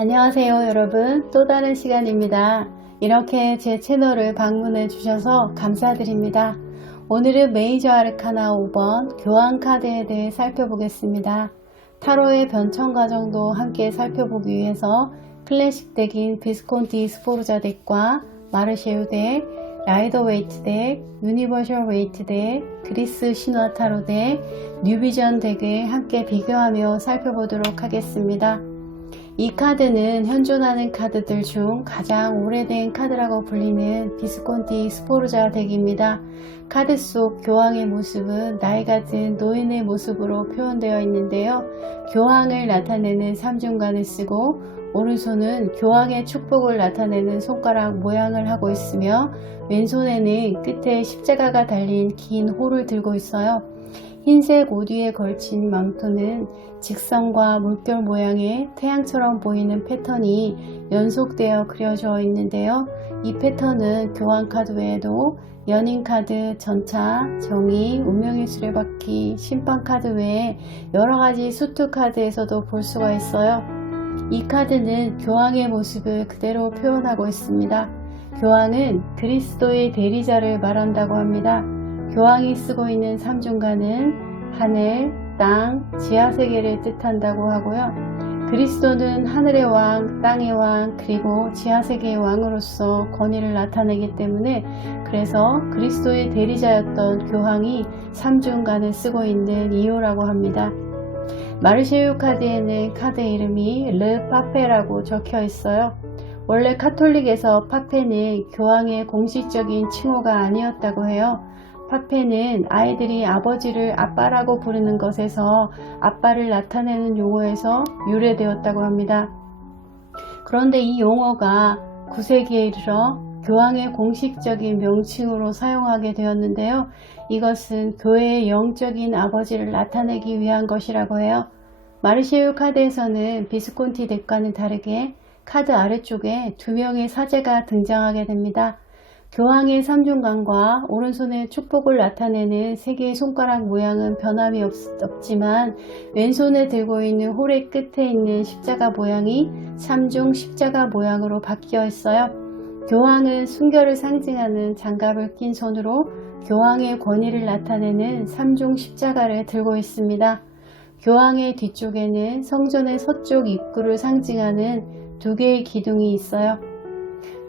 안녕하세요 여러분, 또 다른 시간입니다. 이렇게 제 채널을 방문해 주셔서 감사드립니다. 오늘은 메이저 아르카나 5번 교환 카드에 대해 살펴보겠습니다. 타로의 변천 과정도 함께 살펴보기 위해서 클래식 덱인 비스콘티 스포르자 덱과 마르쉐우 덱, 라이더 웨이트 덱, 유니버셜 웨이트 덱, 그리스 신화 타로 덱, 뉴비전 덱을 함께 비교하며 살펴보도록 하겠습니다. 이 카드는 현존하는 카드들 중 가장 오래된 카드라고 불리는 비스콘티 스포르자 덱입니다. 카드 속 교황의 모습은 나이가 든 노인의 모습으로 표현되어 있는데요. 교황을 나타내는 삼중간을 쓰고 오른손은 교황의 축복을 나타내는 손가락 모양을 하고 있으며 왼손에는 끝에 십자가가 달린 긴 홀을 들고 있어요. 흰색 옷 위에 걸친 망토는 직선과 물결 모양의 태양처럼 보이는 패턴이 연속되어 그려져 있는데요. 이 패턴은 교환 카드 외에도 연인 카드, 전차, 정의, 운명의 수레바퀴, 심판 카드 외에 여러가지 수트 카드에서도 볼 수가 있어요. 이 카드는 교황의 모습을 그대로 표현하고 있습니다. 교황은 그리스도의 대리자를 말한다고 합니다. 교황이 쓰고 있는 삼중간은 하늘, 땅, 지하세계를 뜻한다고 하고요. 그리스도는 하늘의 왕, 땅의 왕, 그리고 지하세계의 왕으로서 권위를 나타내기 때문에 그래서 그리스도의 대리자였던 교황이 삼중간을 쓰고 있는 이유라고 합니다. 마르쉐유 카드에는 카드 이름이 르 파페라고 적혀 있어요. 원래 카톨릭에서 파페는 교황의 공식적인 칭호가 아니었다고 해요. 파페는 아이들이 아버지를 아빠라고 부르는 것에서 아빠를 나타내는 용어에서 유래되었다고 합니다. 그런데 이 용어가 9세기에 이르러 교황의 공식적인 명칭으로 사용하게 되었는데요. 이것은 교회의 영적인 아버지를 나타내기 위한 것이라고 해요. 마르쉐유 카드에서는 비스콘티 덱과는 다르게 카드 아래쪽에 두 명의 사제가 등장하게 됩니다. 교황의 삼중간과 오른손의 축복을 나타내는 세 개의 손가락 모양은 변함이 없지만 왼손에 들고 있는 홀의 끝에 있는 십자가 모양이 삼중 십자가 모양으로 바뀌어 있어요. 교황은 순결을 상징하는 장갑을 낀 손으로 교황의 권위를 나타내는 삼중 십자가를 들고 있습니다. 교황의 뒤쪽에는 성전의 서쪽 입구를 상징하는 두 개의 기둥이 있어요.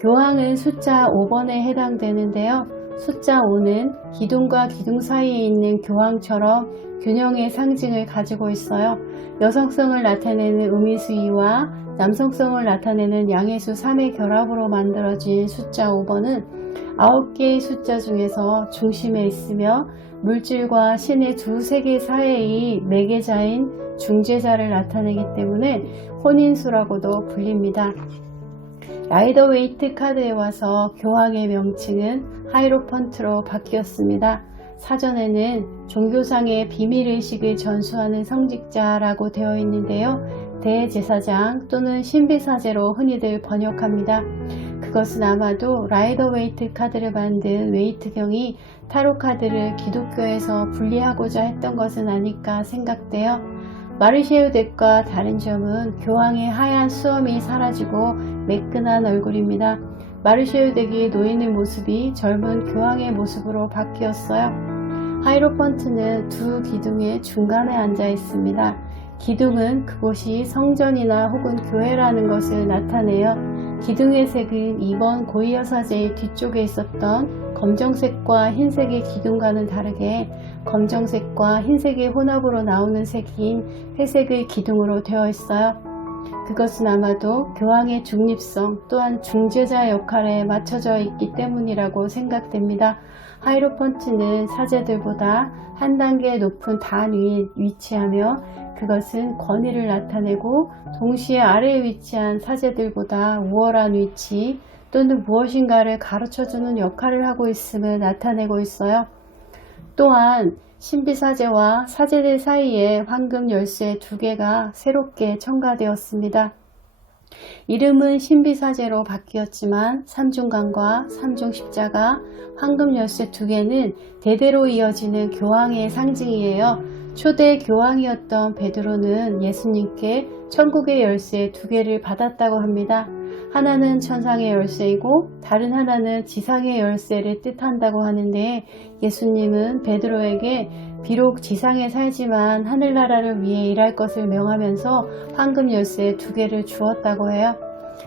교황은 숫자 5번에 해당되는데요. 숫자 5는 기둥과 기둥 사이에 있는 교황처럼 균형의 상징을 가지고 있어요. 여성성을 나타내는 음이수이와 남성성을 나타내는 양의수 3의 결합으로 만들어진 숫자 5번은 9개의 숫자 중에서 중심에 있으며 물질과 신의 두 세계 사이의 매개자인 중재자를 나타내기 때문에 혼인수라고도 불립니다. 라이더 웨이트 카드에 와서 교황의 명칭은 하이로펀트로 바뀌었습니다. 사전에는 종교상의 비밀의식을 전수하는 성직자라고 되어 있는데요. 대제사장 또는 신비사제로 흔히들 번역합니다. 그것은 아마도 라이더 웨이트 카드를 만든 웨이트경이 타로 카드를 기독교에서 분리하고자 했던 것은 아닐까 생각돼요. 마르쉐유 덱과 다른 점은 교황의 하얀 수염이 사라지고 매끈한 얼굴입니다. 마르쉐유 덱이 노인의 모습이 젊은 교황의 모습으로 바뀌었어요. 하이로펀트는 두 기둥의 중간에 앉아 있습니다. 기둥은 그곳이 성전이나 혹은 교회라는 것을 나타내요. 기둥의 색은 2번 고이여사제의 뒤쪽에 있었던 검정색과 흰색의 기둥과는 다르게 검정색과 흰색의 혼합으로 나오는 색인 회색의 기둥으로 되어 있어요. 그것은 아마도 교황의 중립성 또한 중재자 역할에 맞춰져 있기 때문이라고 생각됩니다. 하이로펀트는 사제들보다 한 단계 높은 단 위에 위치하며 그것은 권위를 나타내고 동시에 아래에 위치한 사제들보다 우월한 위치 또는 무엇인가를 가르쳐주는 역할을 하고 있음을 나타내고 있어요. 또한 신비사제와 사제들 사이에 황금 열쇠 2개가 새롭게 첨가되었습니다. 이름은 신비사제로 바뀌었지만 삼중간과 삼중십자가, 황금 열쇠 2개는 대대로 이어지는 교황의 상징이에요. 초대 교황이었던 베드로는 예수님께 천국의 열쇠 2개를 받았다고 합니다. 하나는 천상의 열쇠이고 다른 하나는 지상의 열쇠를 뜻한다고 하는데, 예수님은 베드로에게 비록 지상에 살지만 하늘나라를 위해 일할 것을 명하면서 황금 열쇠 2개를 주었다고 해요.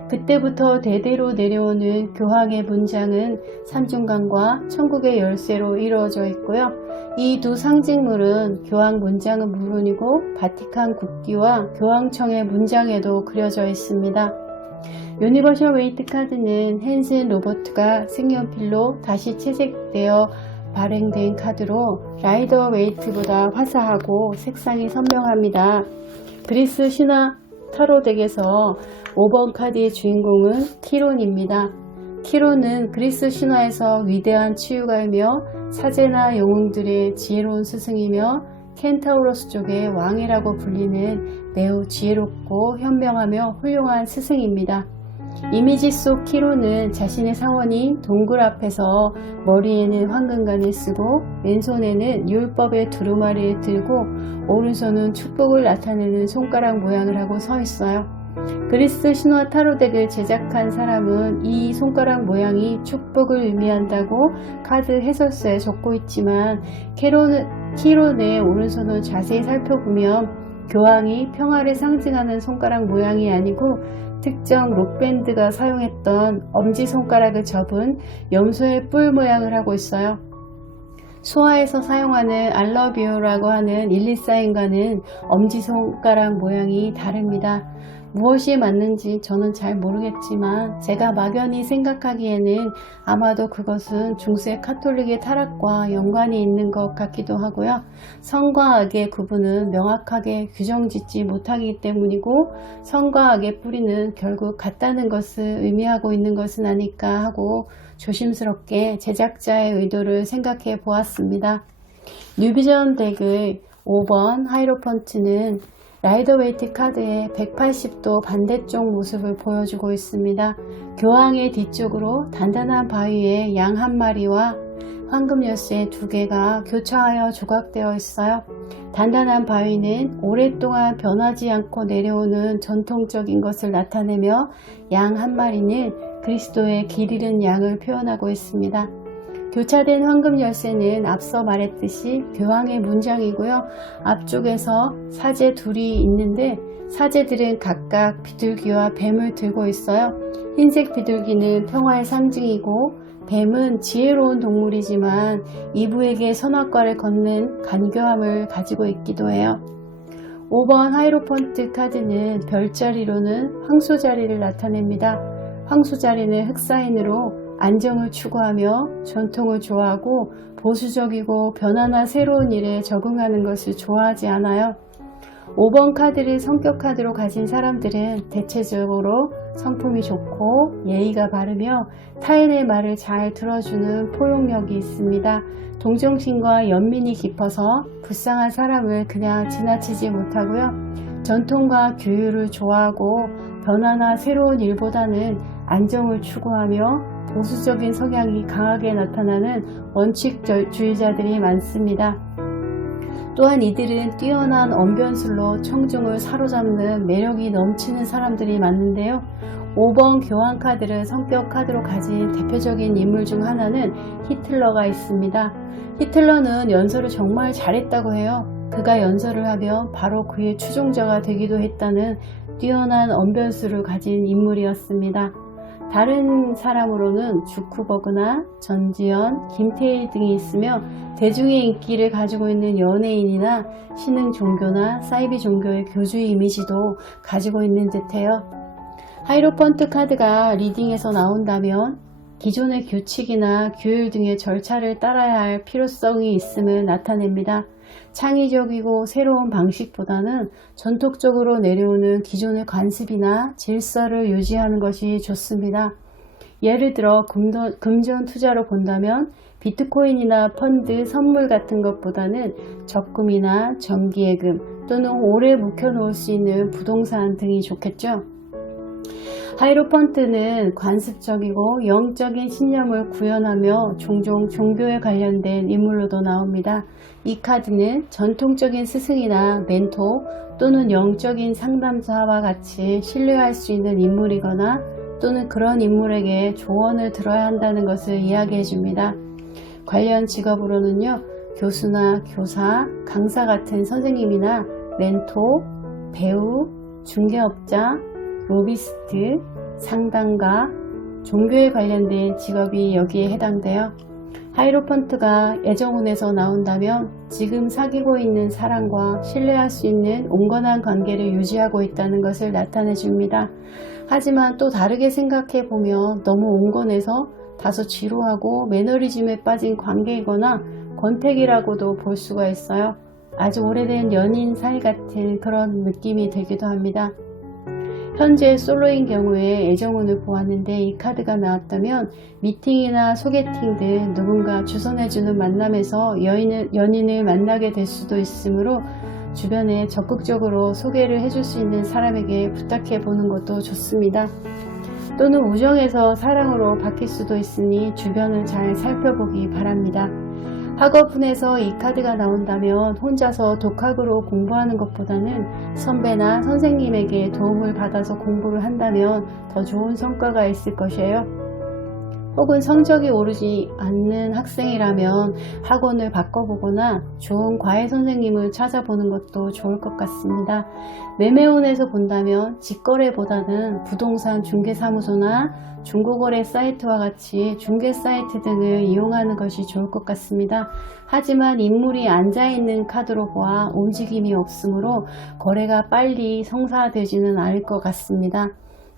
그때부터 대대로 내려오는 교황의 문장은 산중강과 천국의 열쇠로 이루어져 있고요. 이 두 상징물은 교황 문장은 물론이고 바티칸 국기와 교황청의 문장에도 그려져 있습니다. 유니버셜 웨이트 카드는 헨슨 로버트가 색연필로 다시 채색되어 발행된 카드로 라이더 웨이트보다 화사하고 색상이 선명합니다. 그리스 신화 타로 덱에서 5번 카드의 주인공은 키론입니다. 키론은 그리스 신화에서 위대한 치유가이며 사제나 영웅들의 지혜로운 스승이며 켄타우로스 쪽의 왕이라고 불리는 매우 지혜롭고 현명하며 훌륭한 스승입니다. 이미지 속 키론은 자신의 사원인 동굴 앞에서 머리에는 황금관을 쓰고 왼손에는 율법의 두루마리를 들고 오른손은 축복을 나타내는 손가락 모양을 하고 서 있어요. 그리스 신화 타로덱을 제작한 사람은 이 손가락 모양이 축복을 의미한다고 카드 해설서에 적고 있지만, 키론의 오른손을 자세히 살펴보면 교황이 평화를 상징하는 손가락 모양이 아니고 특정 록밴드가 사용했던 엄지손가락을 접은 염소의 뿔 모양을 하고 있어요. 수화에서 사용하는 I love you라고 하는 114인과는 엄지손가락 모양이 다릅니다. 무엇이 맞는지 저는 잘 모르겠지만 제가 막연히 생각하기에는 아마도 그것은 중세 카톨릭의 타락과 연관이 있는 것 같기도 하고요. 선과 악의 구분은 명확하게 규정짓지 못하기 때문이고, 선과 악의 뿌리는 결국 같다는 것을 의미하고 있는 것은 아닐까 하고 조심스럽게 제작자의 의도를 생각해 보았습니다. 뉴비전 덱의 5번 하이로펀트는 라이더 웨이트 카드의 180도 반대쪽 모습을 보여주고 있습니다. 교황의 뒤쪽으로 단단한 바위에 양 1마리와 황금 열쇠 2개가 교차하여 조각되어 있어요. 단단한 바위는 오랫동안 변하지 않고 내려오는 전통적인 것을 나타내며 양 1마리는 그리스도의 길 잃은 양을 표현하고 있습니다. 교차된 황금 열쇠는 앞서 말했듯이 교황의 문장이고요. 앞쪽에서 사제 둘이 있는데 사제들은 각각 비둘기와 뱀을 들고 있어요. 흰색 비둘기는 평화의 상징이고 뱀은 지혜로운 동물이지만 이브에게 선악과를 걷는 간교함을 가지고 있기도 해요. 5번 하이로펀트 카드는 별자리로는 황소자리를 나타냅니다. 황소자리는 흑사인으로 안정을 추구하며 전통을 좋아하고 보수적이고 변화나 새로운 일에 적응하는 것을 좋아하지 않아요. 5번 카드를 성격 카드로 가진 사람들은 대체적으로 성품이 좋고 예의가 바르며 타인의 말을 잘 들어주는 포용력이 있습니다. 동정심과 연민이 깊어서 불쌍한 사람을 그냥 지나치지 못하고요. 전통과 규율을 좋아하고 변화나 새로운 일보다는 안정을 추구하며 보수적인 성향이 강하게 나타나는 원칙주의자들이 많습니다. 또한 이들은 뛰어난 언변술로 청중을 사로잡는 매력이 넘치는 사람들이 많은데요. 5번 교황 카드를 성격 카드로 가진 대표적인 인물 중 하나는 히틀러가 있습니다. 히틀러는 연설을 정말 잘했다고 해요. 그가 연설을 하면 바로 그의 추종자가 되기도 했다는 뛰어난 언변술을 가진 인물이었습니다. 다른 사람으로는 주크버그나 전지현, 김태일 등이 있으며 대중의 인기를 가지고 있는 연예인이나 신흥 종교나 사이비 종교의 교주의 이미지도 가지고 있는 듯해요. 하이로펀트 카드가 리딩에서 나온다면 기존의 규칙이나 규율 등의 절차를 따라야 할 필요성이 있음을 나타냅니다. 창의적이고 새로운 방식보다는 전통적으로 내려오는 기존의 관습이나 질서를 유지하는 것이 좋습니다. 예를 들어 금전 투자로 본다면 비트코인이나 펀드, 선물 같은 것보다는 적금이나 정기예금 또는 오래 묵혀놓을 수 있는 부동산 등이 좋겠죠. 하이로펀트는 관습적이고 영적인 신념을 구현하며 종종 종교에 관련된 인물로도 나옵니다. 이 카드는 전통적인 스승이나 멘토 또는 영적인 상담사와 같이 신뢰할 수 있는 인물이거나 또는 그런 인물에게 조언을 들어야 한다는 것을 이야기해 줍니다. 관련 직업으로는요, 교수나 교사, 강사 같은 선생님이나 멘토, 배우, 중개업자, 로비스트, 상담가, 종교에 관련된 직업이 여기에 해당돼요. 하이로펀트가 애정운에서 나온다면 지금 사귀고 있는 사람과 신뢰할 수 있는 온건한 관계를 유지하고 있다는 것을 나타내 줍니다. 하지만 또 다르게 생각해 보면 너무 온건해서 다소 지루하고 매너리즘에 빠진 관계이거나 권태기라고도 볼 수가 있어요. 아주 오래된 연인 사이 같은 그런 느낌이 들기도 합니다. 현재 솔로인 경우에 애정운을 보았는데 이 카드가 나왔다면 미팅이나 소개팅 등 누군가 주선해주는 만남에서 연인을 만나게 될 수도 있으므로 주변에 적극적으로 소개를 해줄 수 있는 사람에게 부탁해 보는 것도 좋습니다. 또는 우정에서 사랑으로 바뀔 수도 있으니 주변을 잘 살펴보기 바랍니다. 학업운에서 이 카드가 나온다면 혼자서 독학으로 공부하는 것보다는 선배나 선생님에게 도움을 받아서 공부를 한다면 더 좋은 성과가 있을 것이에요. 혹은 성적이 오르지 않는 학생이라면 학원을 바꿔보거나 좋은 과외 선생님을 찾아보는 것도 좋을 것 같습니다. 매매운에서 본다면 직거래보다는 부동산 중개사무소나 중고거래 사이트와 같이 중개 사이트 등을 이용하는 것이 좋을 것 같습니다. 하지만 인물이 앉아있는 카드로 보아 움직임이 없으므로 거래가 빨리 성사되지는 않을 것 같습니다.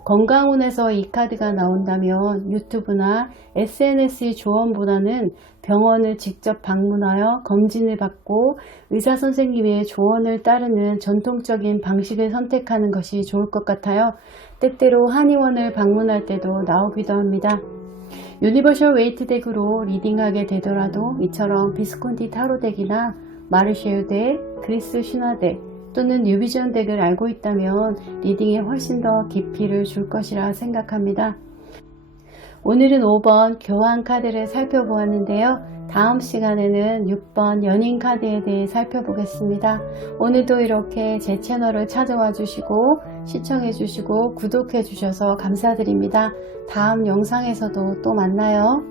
건강운에서 이 카드가 나온다면 유튜브나 SNS의 조언보다는 병원을 직접 방문하여 검진을 받고 의사 선생님의 조언을 따르는 전통적인 방식을 선택하는 것이 좋을 것 같아요. 때때로 한의원을 방문할 때도 나오기도 합니다. 유니버셜 웨이트 덱으로 리딩하게 되더라도 이처럼 비스콘티 타로 덱이나 마르쉐유 덱, 그리스 신화 덱 또는 뉴비전 덱을 알고 있다면 리딩에 훨씬 더 깊이를 줄 것이라 생각합니다. 오늘은 5번 교환 카드를 살펴보았는데요. 다음 시간에는 6번 연인 카드에 대해 살펴보겠습니다. 오늘도 이렇게 제 채널을 찾아와 주시고 시청해 주시고 구독해 주셔서 감사드립니다. 다음 영상에서도 또 만나요.